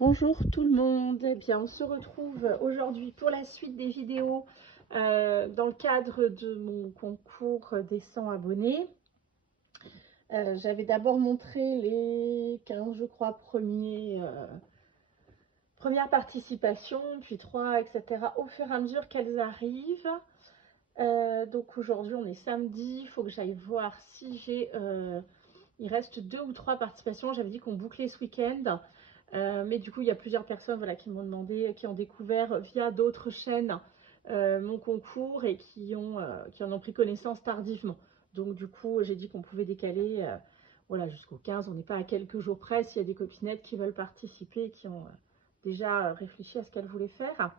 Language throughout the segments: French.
Bonjour tout le monde, eh bien on se retrouve aujourd'hui pour la suite des vidéos dans le cadre de mon concours des 100 abonnés. J'avais d'abord montré les 15 je crois premières participations, puis 3 etc. au fur et à mesure qu'elles arrivent. Donc aujourd'hui on est samedi, il faut que j'aille voir si j'ai... il reste 2 ou 3 participations, j'avais dit qu'on bouclait ce week-end. Mais du coup, il y a plusieurs personnes voilà, qui m'ont demandé, qui ont découvert via d'autres chaînes mon concours et qui en ont pris connaissance tardivement. Donc du coup, j'ai dit qu'on pouvait décaler voilà, jusqu'au 15. On n'est pas à quelques jours près. S'il y a des copinettes qui veulent participer et qui ont déjà réfléchi à ce qu'elles voulaient faire.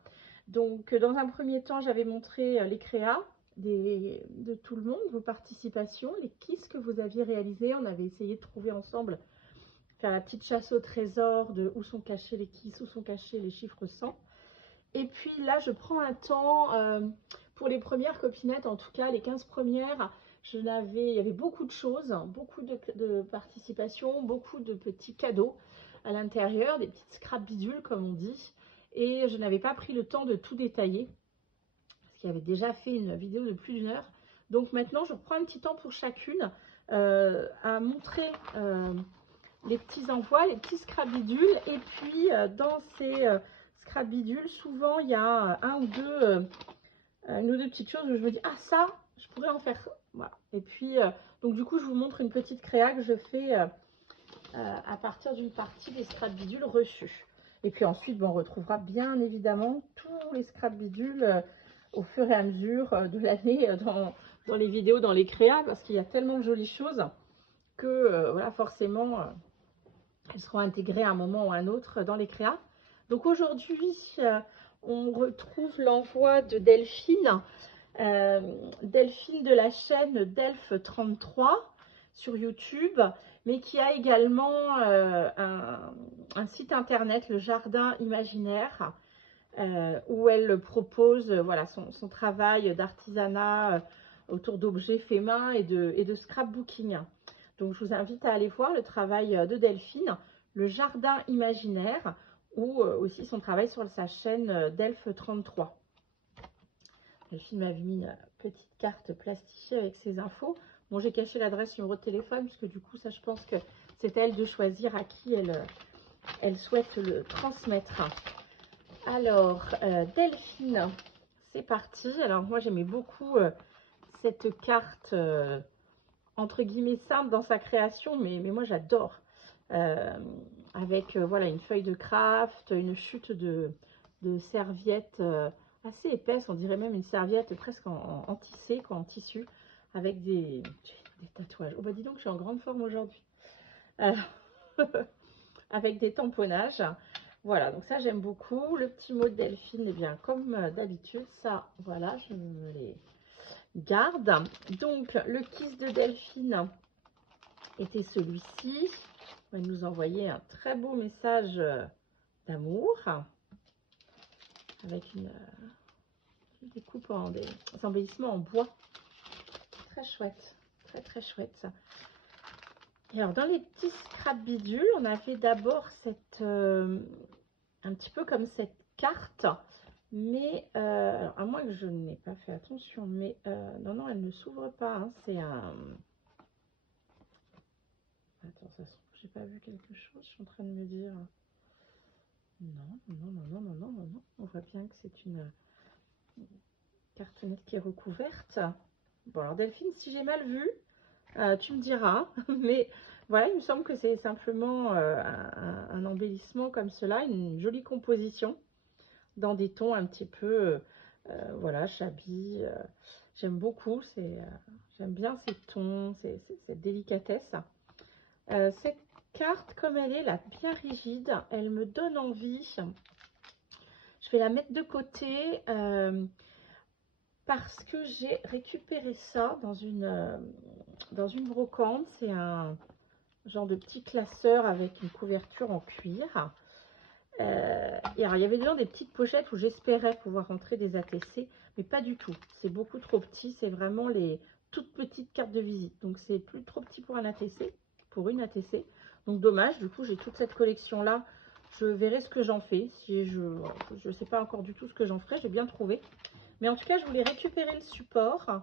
Donc dans un premier temps, j'avais montré les créas de tout le monde, vos participations, les quiz que vous aviez réalisés. On avait essayé de trouver ensemble, faire la petite chasse au trésor de où sont cachés les quiz, où sont cachés les chiffres 100. Et puis là, je prends un temps pour les premières copinettes, en tout cas les 15 premières. Il y avait beaucoup de choses, beaucoup de participation, beaucoup de petits cadeaux à l'intérieur, des petites scrap bidules comme on dit. Et je n'avais pas pris le temps de tout détailler, parce qu'il y avait déjà fait une vidéo de plus d'1 heure. Donc maintenant, je prends un petit temps pour chacune à montrer les petits envois, les petits scrabidules. Et puis dans ces scrabidules, souvent il y a une ou deux petites choses où je me dis ah ça, je pourrais en faire. Voilà. Et puis donc du coup je vous montre une petite créa que je fais à partir d'une partie des scrabidules reçus. Et puis ensuite on retrouvera bien évidemment tous les scrabidules au fur et à mesure de l'année dans les vidéos, dans les créas, parce qu'il y a tellement de jolies choses que voilà, forcément elles seront intégrées à un moment ou à un autre dans les créas. Donc aujourd'hui, on retrouve l'envoi de Delphine, Delphine de la chaîne Delph33 sur YouTube, mais qui a également un site internet, le Jardin Imaginaire, où elle propose voilà, son travail d'artisanat autour d'objets faits main et de scrapbooking. Donc, je vous invite à aller voir le travail de Delphine, le Jardin Imaginaire, ou aussi son travail sur sa chaîne Delph33. Delphine m'avait mis une petite carte plastifiée avec ses infos. Bon, j'ai caché l'adresse numéro de téléphone, parce que du coup, ça, je pense que c'est à elle de choisir à qui elle souhaite le transmettre. Alors, Delphine, c'est parti. Alors, moi, j'aimais beaucoup cette carte entre guillemets simple dans sa création, mais moi j'adore. Avec voilà, une feuille de craft, une chute de serviette assez épaisse, on dirait même une serviette presque en tissé, quoi, en tissu, avec des tatouages. Oh bah dis donc, je suis en grande forme aujourd'hui. Avec des tamponnages. Voilà, donc ça j'aime beaucoup. Le petit mot de Delphine, eh bien comme d'habitude, ça, voilà, je me les garde. Donc le kiss de Delphine était celui-ci. On va nous envoyer un très beau message d'amour avec une découpe des embellissements en bois. Très chouette, très chouette. Et alors dans les petits scrap bidules, on avait d'abord cette un petit peu comme cette carte, mais alors, à moins que je n'ai pas fait attention, mais non, elle ne s'ouvre pas, hein, c'est un... Attends, ça se trouve, j'ai pas vu quelque chose, je suis en train de me dire... Non. On voit bien que c'est une cartonnette qui est recouverte. Bon, alors Delphine, si j'ai mal vu, tu me diras. Mais voilà, il me semble que c'est simplement un embellissement comme cela, une jolie composition dans des tons un petit peu, voilà, shabby. J'aime beaucoup, j'aime bien ces tons, cette délicatesse. Cette carte, comme elle est là, bien rigide, elle me donne envie. Je vais la mettre de côté parce que j'ai récupéré ça dans une brocante. C'est un genre de petit classeur avec une couverture en cuir. Et alors, il y avait dedans des petites pochettes où j'espérais pouvoir rentrer des ATC, mais pas du tout. C'est beaucoup trop petit. C'est vraiment les toutes petites cartes de visite. Donc, c'est plus trop petit pour un ATC, pour une ATC. Donc, dommage. Du coup, j'ai toute cette collection-là Je verrai ce que j'en fais. Si je ne sais pas encore du tout ce que j'en ferai, j'ai bien trouvé. Mais en tout cas, je voulais récupérer le support.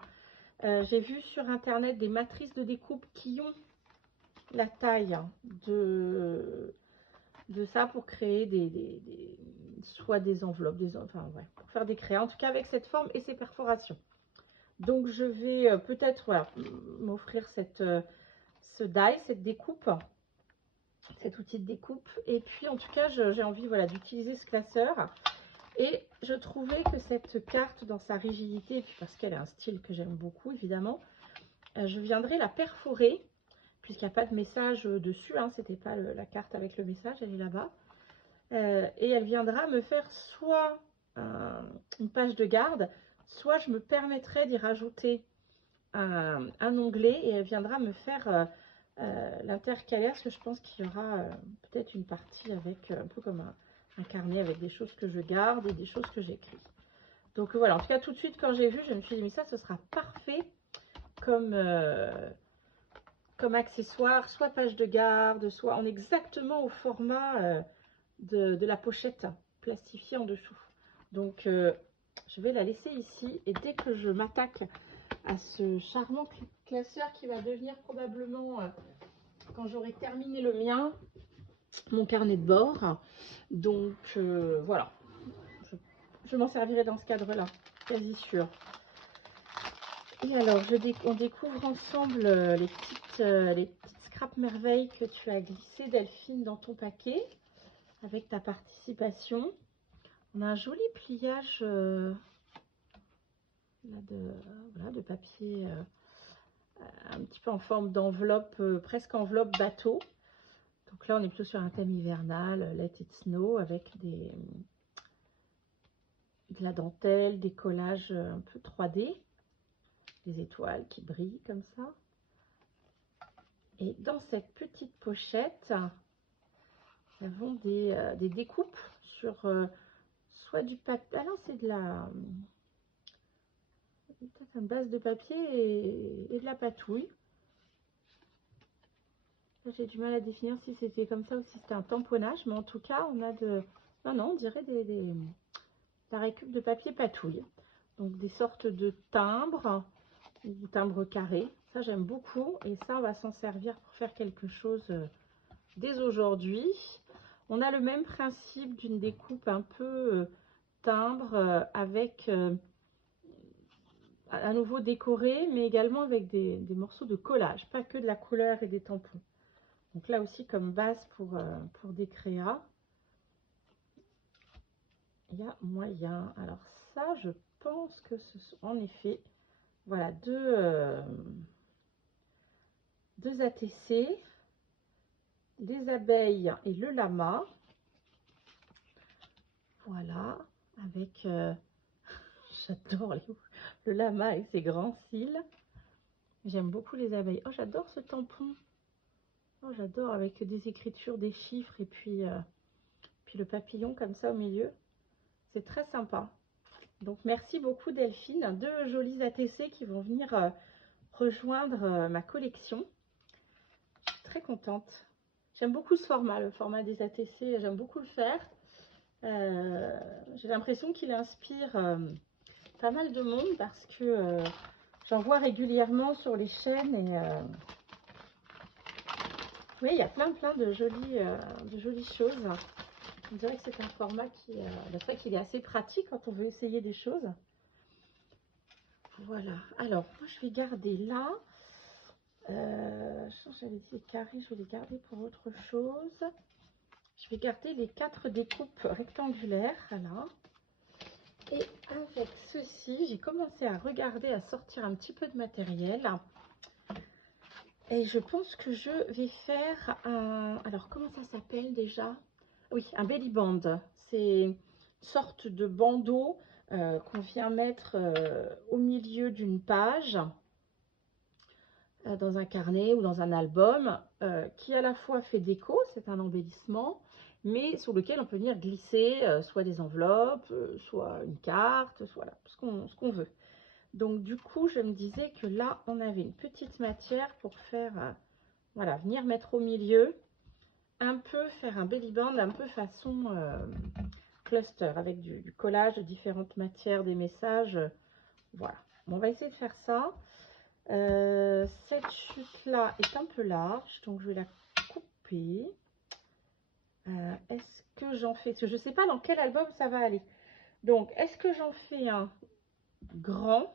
J'ai vu sur internet des matrices de découpe qui ont la taille de ça pour créer soit des enveloppes, enfin ouais, pour faire des créas, en tout cas avec cette forme et ces perforations. Donc je vais peut-être voilà, m'offrir ce die, cette découpe, cet outil de découpe. Et puis en tout cas, j'ai envie voilà, d'utiliser ce classeur. Et je trouvais que cette carte, dans sa rigidité, et puis parce qu'elle a un style que j'aime beaucoup évidemment, je viendrai la perforer, puisqu'il n'y a pas de message dessus, hein, c'était pas la carte avec le message, elle est là-bas. Et elle viendra me faire soit une page de garde, soit je me permettrai d'y rajouter un onglet et elle viendra me faire l'intercalaire, parce que je pense qu'il y aura peut-être une partie avec un peu comme un carnet avec des choses que je garde et des choses que j'écris. Donc voilà, en tout cas tout de suite quand j'ai vu, je me suis dit mais ça ce sera parfait comme accessoire, soit page de garde, soit en exactement au format de la pochette plastifiée en dessous. Donc je vais la laisser ici et dès que je m'attaque à ce charmant classeur qui va devenir probablement, quand j'aurai terminé le mien, mon carnet de bord. Donc voilà, je m'en servirai dans ce cadre-là, quasi sûr. Et alors, on découvre ensemble les petites scrap merveilles que tu as glissées, Delphine, dans ton paquet, avec ta participation. On a un joli pliage là, de papier, un petit peu en forme d'enveloppe, presque enveloppe bateau. Donc là, on est plutôt sur un thème hivernal, Let It Snow, avec de la dentelle, des collages un peu 3D, des étoiles qui brillent comme ça. Et dans cette petite pochette, nous avons des découpes sur soit du papier. Ah non, c'est de la. Peut-être une base de papier et de la patouille. J'ai du mal à définir si c'était comme ça ou si c'était un tamponnage, mais en tout cas, on a de. Non, non, on dirait la récup de papier patouille. Donc des sortes de timbres ou timbres carrés. Ça, j'aime beaucoup. Et ça, on va s'en servir pour faire quelque chose dès aujourd'hui. On a le même principe d'une découpe un peu timbre avec à nouveau décoré, mais également avec des morceaux de collage, pas que de la couleur et des tampons. Donc là aussi comme base pour des créas, il y a moyen. Alors ça, je pense que ce sont en effet, voilà, deux ATC, les abeilles et le lama. Voilà, avec, j'adore le lama avec ses grands cils. J'aime beaucoup les abeilles. Oh, j'adore ce tampon. Oh, j'adore avec des écritures, des chiffres et puis le papillon comme ça au milieu. C'est très sympa. Donc, merci beaucoup Delphine. Deux jolis ATC qui vont venir rejoindre ma collection. Je suis très contente. J'aime beaucoup ce format, le format des ATC. J'aime beaucoup le faire. J'ai l'impression qu'il inspire pas mal de monde parce que j'en vois régulièrement sur les chaînes et oui, il y a plein de jolies choses. On dirait que c'est un format c'est vrai qu'il est assez pratique quand on veut essayer des choses. Voilà. Alors, moi, je vais garder là. J'avais dit les carrés, je vais les garder pour autre chose. Je vais garder les 4 découpes rectangulaires, là. Et avec ceci, j'ai commencé à regarder, à sortir un petit peu de matériel. Et je pense que je vais faire un... Alors, comment ça s'appelle déjà? Oui, un belly band. C'est une sorte de bandeau qu'on vient mettre au milieu d'une page dans un carnet ou dans un album qui à la fois fait déco, c'est un embellissement, mais sur lequel on peut venir glisser soit des enveloppes, soit une carte, soit là, ce qu'on veut. Donc du coup, je me disais que là, on avait une petite matière pour faire, voilà, venir mettre au milieu un peu faire un belly band, un peu façon cluster, avec du collage de différentes matières, des messages. Voilà. Bon, on va essayer de faire ça. Cette chute-là est un peu large, donc je vais la couper. Est-ce que j'en fais... Je ne sais pas dans quel album ça va aller. Donc, est-ce que j'en fais un grand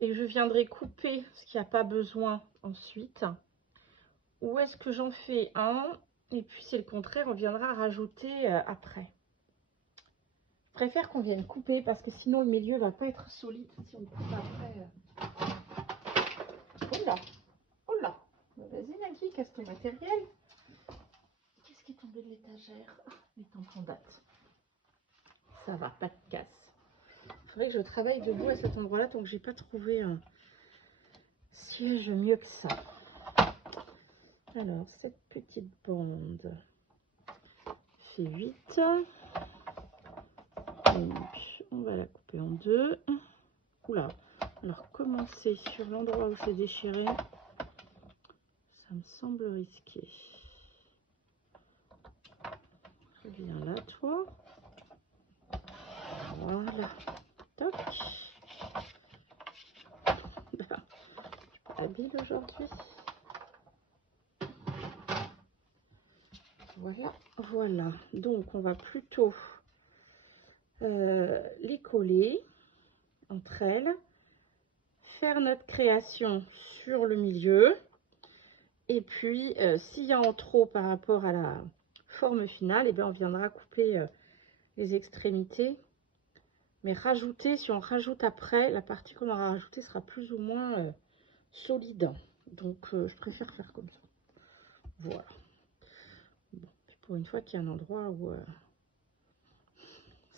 et je viendrai couper ce qu'il n'y a pas besoin ensuite? Ou est-ce que j'en fais un et puis c'est le contraire, on viendra rajouter après? Je préfère qu'on vienne couper parce que sinon le milieu va pas être solide si on coupe après. Oh là, oh là. Vas-y Nagui, casse ton matériel. Qu'est-ce qui est tombé de l'étagère? Les tampons datent. Ça va, pas de casse. Il faudrait que je travaille debout à cet endroit-là tant que j'ai pas trouvé un siège mieux que ça. Alors, cette petite bande fait 8. Et on va la couper en deux. Oula, alors commencer sur l'endroit où c'est déchiré, ça me semble risqué. Viens là, toi. Voilà. Toc. Je suis pas habile aujourd'hui. Voilà, voilà. Donc, on va plutôt les coller entre elles, faire notre création sur le milieu. Et puis, s'il y a en trop par rapport à la forme finale, et bien on viendra couper les extrémités. Mais rajouter, si on rajoute après, la partie qu'on aura rajoutée sera plus ou moins solide. Donc, je préfère faire comme ça. Voilà. Bon, puis pour une fois qu'il y a un endroit où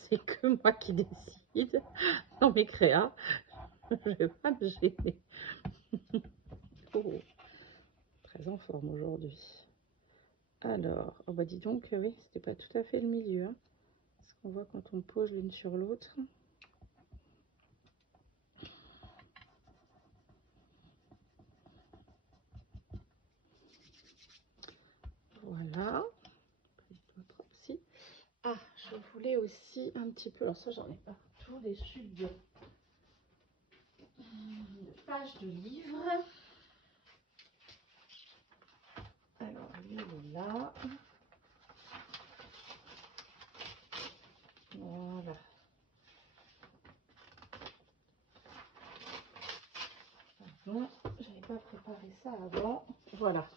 c'est que moi qui décide dans mes créas, je vais pas me gêner. Oh, très en forme aujourd'hui. Alors, oh bah dis donc, oui, c'était pas tout à fait le milieu. Hein, parce qu'on voit quand on pose l'une sur l'autre. Voilà. Aussi. Ah, je voulais aussi un petit peu, alors ça j'en ai partout, des chutes de pages de livres. Alors, lui, il est là. Voilà. Pardon, j'avais pas préparé ça avant. Voilà.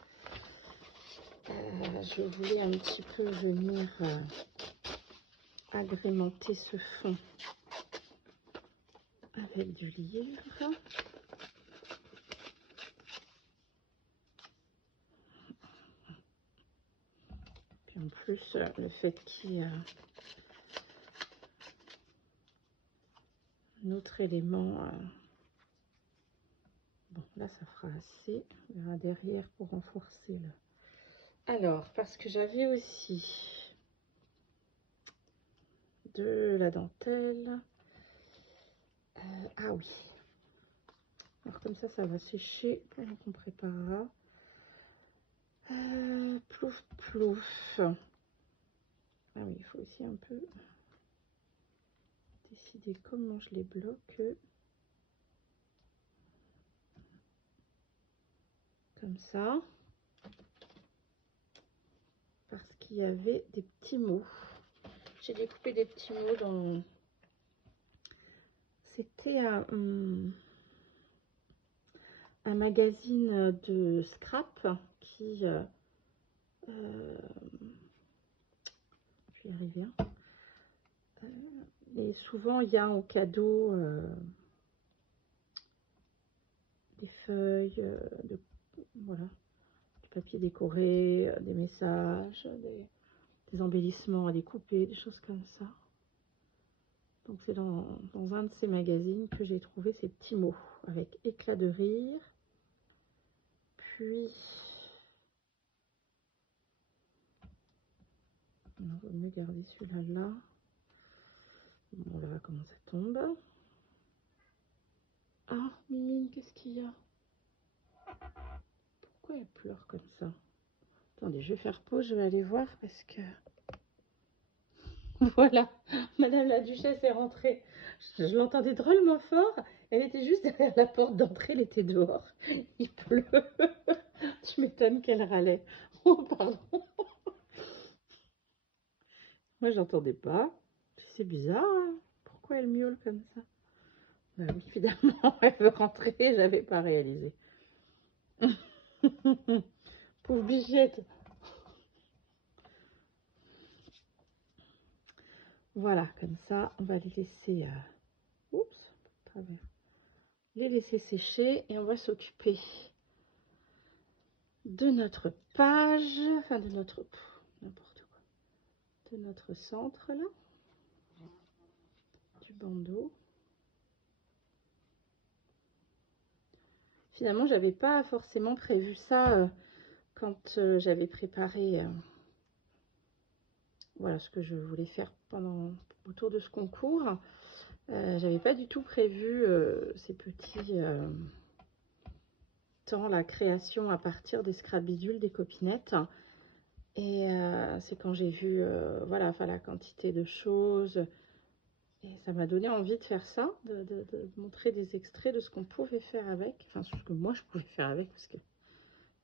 Je voulais un petit peu venir agrémenter ce fond avec du livre. Puis en plus, le fait qu'il y ait un autre élément. Bon, là, ça fera assez. On verra derrière pour renforcer le. Alors, parce que j'avais aussi de la dentelle. Ah oui. Alors comme ça va sécher pendant qu'on préparera. Plouf, plouf. Ah oui, il faut aussi un peu décider comment je les bloque. Comme ça. Parce qu'il y avait des petits mots. J'ai découpé des petits mots dans... C'était un magazine de scrap qui... je vais y arriver. Hein. Et souvent, il y a en cadeau des feuilles, voilà, du papier décoré, des messages, des embellissements à découper, des choses comme ça. Donc c'est dans un de ces magazines que j'ai trouvé ces petits mots avec éclat de rire. Puis, on va mieux garder celui-là là. Bon, on verra comment ça tombe. Ah, Mimine, qu'est-ce qu'il y a? Pourquoi elle pleure comme ça? Attendez, je vais faire pause, je vais aller voir parce que... Voilà, Madame la Duchesse est rentrée. Je l'entendais drôlement fort. Elle était juste derrière la porte d'entrée, elle était dehors. Il pleut. Tu m'étonnes qu'elle râlait. Oh, pardon. Moi, j'entendais pas. C'est bizarre, hein. Pourquoi elle miaule comme ça? Bah oui, évidemment, elle veut rentrer, j'avais pas réalisé. Pauvre bichette. Voilà, comme ça, on va les laisser... oups, travers. Les laisser sécher et on va s'occuper de notre page, enfin de notre... n'importe quoi. De notre centre, là. Du bandeau. Finalement, j'avais pas forcément prévu ça quand j'avais préparé... voilà ce que je voulais faire autour de ce concours. J'avais pas du tout prévu ces petits temps, la création à partir des scrabidules des copinettes. Et c'est quand j'ai vu voilà, enfin, la quantité de choses. Et ça m'a donné envie de faire ça, de montrer des extraits de ce qu'on pouvait faire avec. Enfin, ce que moi je pouvais faire avec, parce que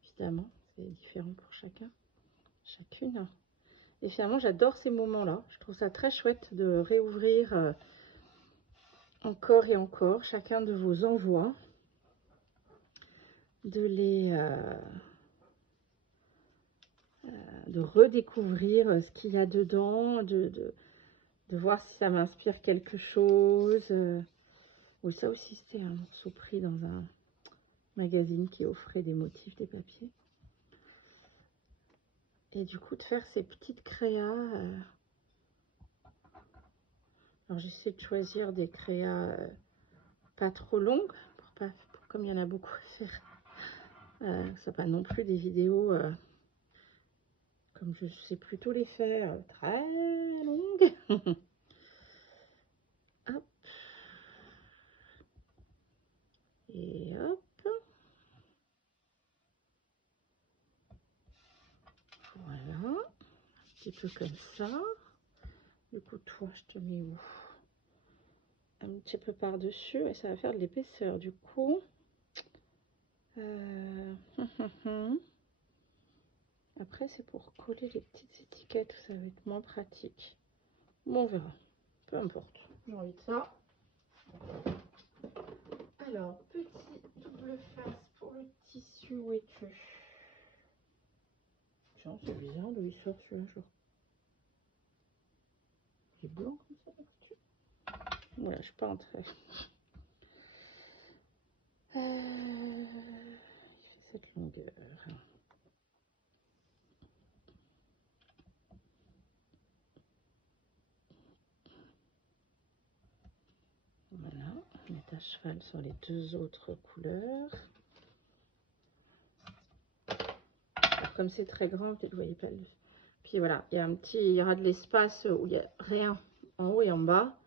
évidemment, c'est différent pour chacun, chacune. Et finalement, j'adore ces moments-là. Je trouve ça très chouette de réouvrir encore et encore chacun de vos envois, de les de redécouvrir ce qu'il y a dedans, de voir si ça m'inspire quelque chose. Oui, ça aussi, c'était un morceau pris dans un magazine qui offrait des motifs, des papiers. Et du coup, de faire ces petites créas. Alors, j'essaie de choisir des créas pas trop longues, comme il y en a beaucoup à faire. Ça pas non plus des vidéos comme je sais plutôt les faire très longues. Hop. Et hop. Voilà. Un petit peu comme ça. Du coup, toi, je te mets où? Un petit peu par-dessus. Et ça va faire de l'épaisseur, du coup. Après, c'est pour coller les petites étiquettes. Ça va être moins pratique. Bon, on verra. Peu importe. J'ai envie de ça. Alors, petit double face pour le tissu. Où es-tu? Tiens, c'est bizarre d'où il sort celui-là. Genre. Il est blanc comme ça là-dessus. Voilà, je suis pas entrée. Il fait cette longueur. Voilà, on est à cheval sur les deux autres couleurs. Alors, comme c'est très grand, peut-être vous voyez pas le... Puis voilà, il y aura de l'espace où il n'y a rien en haut et en bas,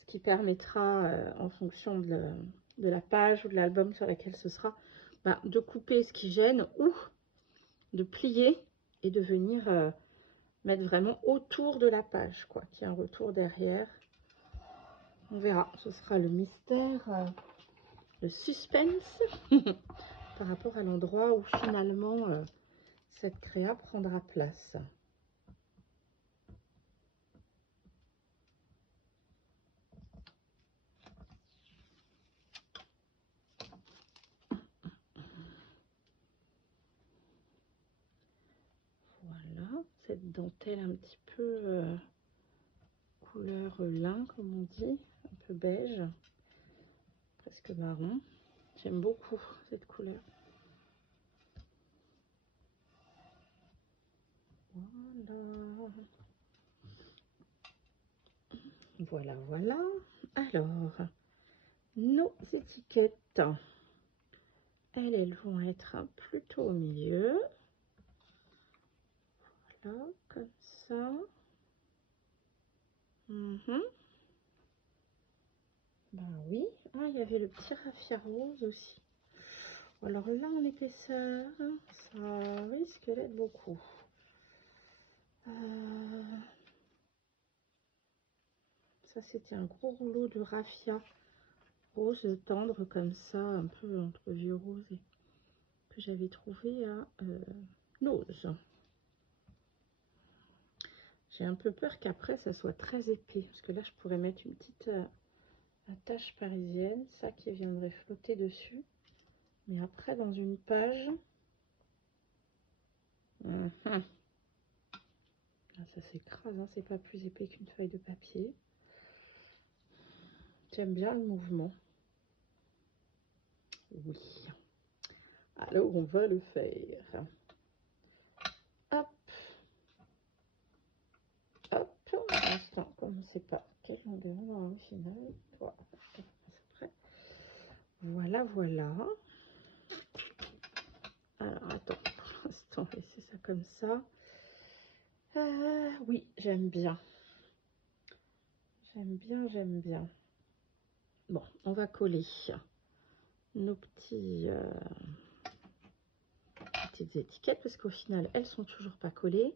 ce qui permettra, en fonction de la page ou de l'album sur laquelle ce sera, ben, de couper ce qui gêne ou de plier et de venir mettre vraiment autour de la page, quoi, qu'il y ait un retour derrière. On verra, ce sera le mystère, le suspense par rapport à l'endroit où finalement cette créa prendra place. Voilà, cette dentelle un petit peu couleur lin, comme on dit, un peu beige, presque marron. J'aime beaucoup cette couleur. Voilà, voilà. Alors, nos étiquettes, elles vont être plutôt au milieu. Voilà, comme ça. Ben oui. Ah, il y avait le petit raffia rose aussi. Alors là, en épaisseur, ça risque d'être beaucoup. Ça, c'était un gros rouleau de raffia rose tendre comme ça, un peu entre vieux rose et que j'avais trouvé à Nose. J'ai un peu peur qu'après, ça soit très épais, parce que là, je pourrais mettre une petite attache parisienne, ça qui viendrait flotter dessus. Mais après, dans une page... Ah, ça s'écrase, hein, c'est pas plus épais qu'une feuille de papier. J'aime bien le mouvement. Oui. Alors, on va le faire. Hop. Hop. Pour l'instant, comme on ne sait pas quelle longueur on aura au final. Voilà. Voilà, voilà. Alors, attends. Pour l'instant, laisser ça comme ça. Oui, j'aime bien. J'aime bien, j'aime bien. Bon, on va coller nos petites étiquettes parce qu'au final, elles sont toujours pas collées.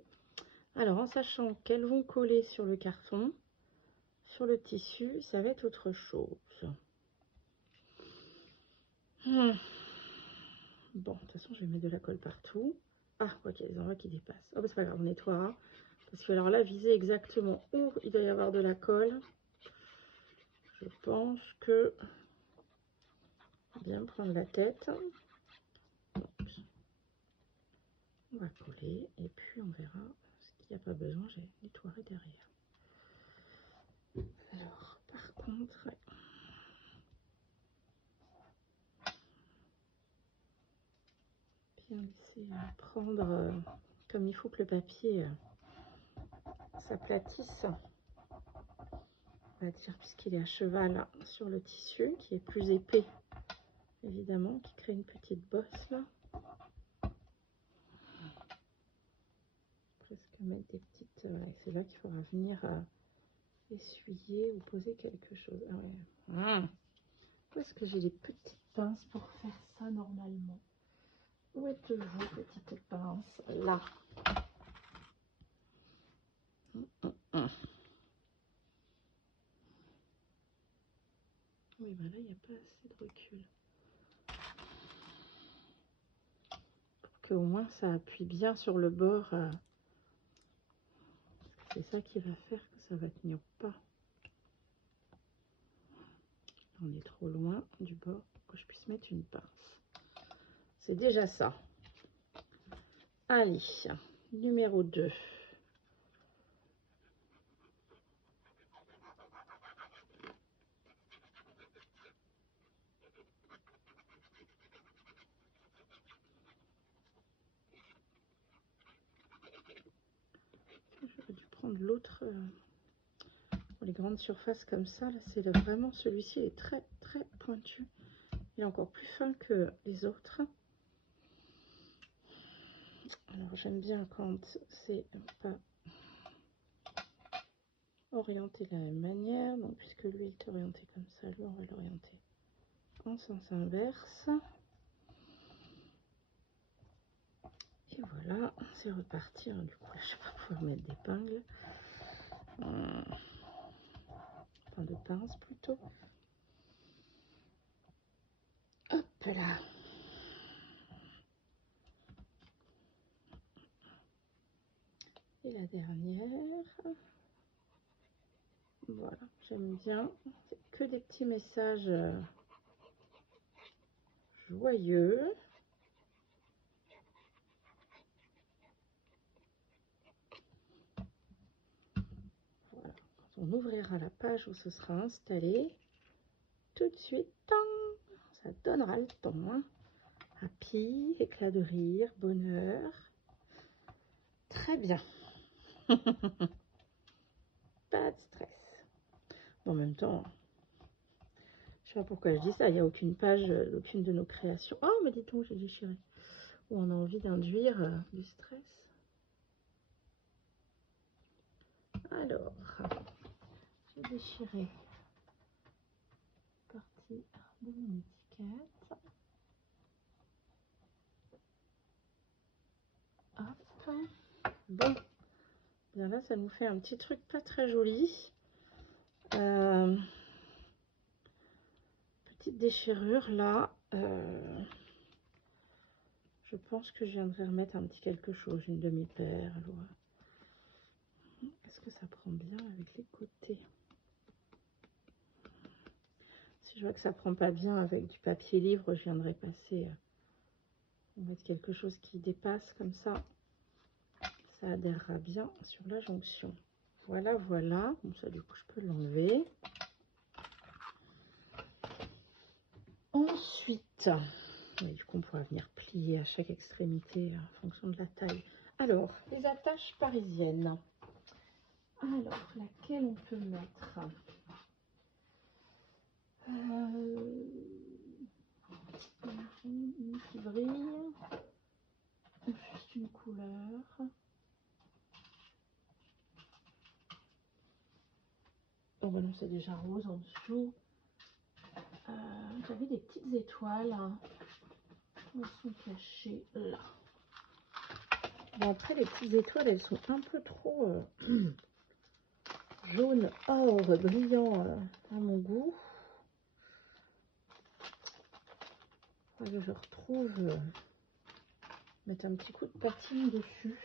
Alors, en sachant qu'elles vont coller sur le carton, sur le tissu, ça va être autre chose. Bon, de toute façon, je vais mettre de la colle partout. Ah, quoi qu'il y a des endroits qui dépassent. Oh, bah, c'est pas grave, on nettoiera. Parce que alors là, viser exactement où il doit y avoir de la colle, je pense que bien prendre la tête. On va coller et puis on verra ce qu'il n'y a pas besoin, j'ai nettoyé derrière. Alors, par contre, bien laisser prendre comme il faut que le papier s'aplatisse. On va dire, puisqu'il est à cheval sur le tissu, qui est plus épais, évidemment, qui crée une petite bosse là. Presque mettre des petites... c'est là qu'il faudra venir essuyer ou poser quelque chose. Ah ouais. Où est-ce que j'ai les petites pinces pour faire ça normalement? Où êtes-vous, petite pince? Là. Oui, ben là, il n'y a pas assez de recul. Pour qu'au moins, ça appuie bien sur le bord. C'est ça qui va faire que ça va tenir pas. On est trop loin du bord pour que je puisse mettre une pince. C'est déjà ça. Allez, numéro 2. J'aurais dû prendre l'autre pour les grandes surfaces comme ça. Là, c'est vraiment celui-ci est très très pointu. Il est encore plus fin que les autres. Alors j'aime bien quand c'est pas orienté de la même manière. Donc puisque lui est orienté comme ça, lui on va l'orienter en sens inverse. Et voilà, c'est reparti. Alors, du coup là je vais pas pouvoir mettre d'épingle. Enfin de pince plutôt. Hop là. Et la dernière. Voilà, j'aime bien. C'est que des petits messages joyeux. Voilà. Quand on ouvrira la page où ce sera installé, tout de suite, ça donnera le ton. Hein. Happy, éclat de rire, bonheur. Très bien. Pas de stress. En même temps, je sais pas pourquoi je dis ça, il n'y a aucune page d'aucune de nos créations. Oh, mais dis-donc, j'ai déchiré. Où on a envie d'induire du stress. Alors, j'ai déchiré la partie de mon étiquette. Bon, bien là, ça nous fait un petit truc pas très joli. Petite déchirure là. Je pense que je viendrai remettre un petit quelque chose, une demi-paire. Est-ce que ça prend bien avec les côtés? Si je vois que ça prend pas bien avec du papier livre, je viendrai passer, mettre quelque chose qui dépasse comme ça. Ça adhérera bien sur la jonction. Voilà, voilà. Bon, ça, du coup, je peux l'enlever. Ensuite, du coup, on pourra venir plier à chaque extrémité en fonction de la taille. Alors, les attaches parisiennes. Alors, laquelle on peut mettre? Une qui brille. Juste une couleur. Oh bah non, c'est déjà rose en dessous. J'avais des petites étoiles. Elles sont cachées là. Bon, après, les petites étoiles, elles sont un peu trop jaune or brillant à mon goût. Je retrouve mettre un petit coup de patine dessus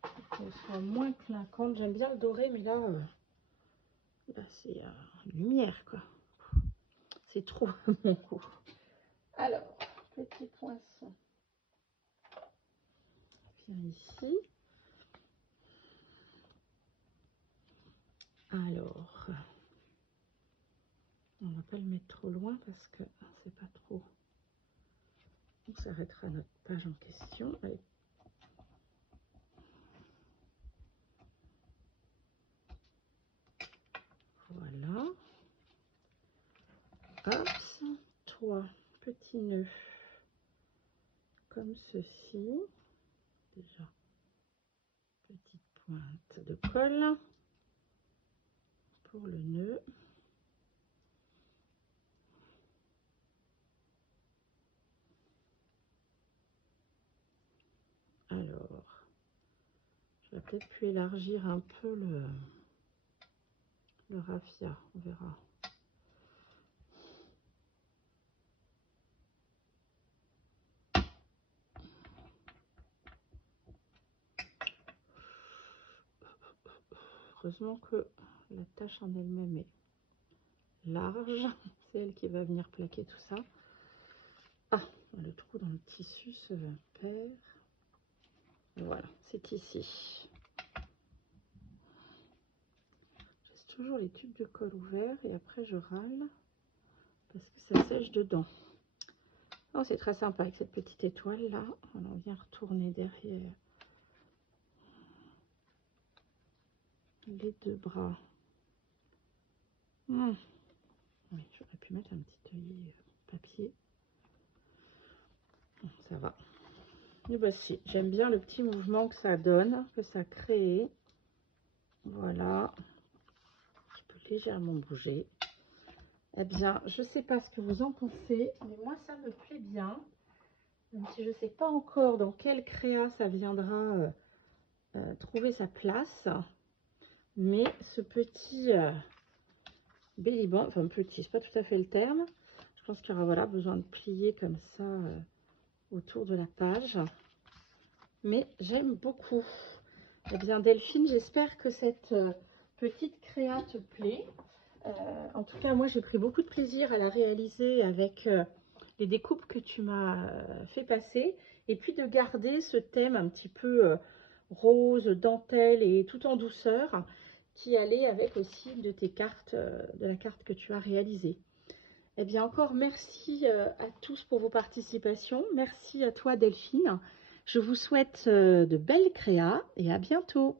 pour qu'elle soit moins clinquante. J'aime bien le doré, mais là c'est lumière quoi. C'est trop à mon goût. Alors, petit poinçon. Viens ici. Alors, on va pas le mettre trop loin parce que c'est pas trop. On s'arrêtera notre page en question. Allez. Voilà. Hop, 3 petits nœuds comme ceci. Déjà, petite pointe de colle pour le nœud. Alors, je vais peut-être pu élargir un peu le raffia, on verra. Heureusement que la tâche en elle-même est large, c'est elle qui va venir plaquer tout ça. Ah, le trou dans le tissu se perd. Voilà, c'est ici. J'ai toujours les tubes de colle ouverts et après je râle parce que ça sèche dedans. Oh, c'est très sympa avec cette petite étoile là. On vient retourner derrière les deux bras. Oui, j'aurais pu mettre un petit œillet papier. Bon, ça va. Et voici, j'aime bien le petit mouvement que ça donne, que ça crée. Voilà. Je peux légèrement bouger. Eh bien, je ne sais pas ce que vous en pensez, mais moi, ça me plaît bien. Même si je ne sais pas encore dans quel créa ça viendra trouver sa place. Mais ce petit belly band, enfin petit, c'est pas tout à fait le terme. Je pense qu'il y aura voilà, besoin de plier comme ça autour de la page. Mais j'aime beaucoup. Eh bien Delphine, j'espère que cette petite créa te plaît. En tout cas, moi j'ai pris beaucoup de plaisir à la réaliser avec les découpes que tu m'as fait passer. Et puis de garder ce thème un petit peu rose, dentelle et tout en douceur qui allait avec aussi de tes cartes, de la carte que tu as réalisée. Eh bien encore merci à tous pour vos participations. Merci à toi Delphine. Je vous souhaite de belles créas et à bientôt.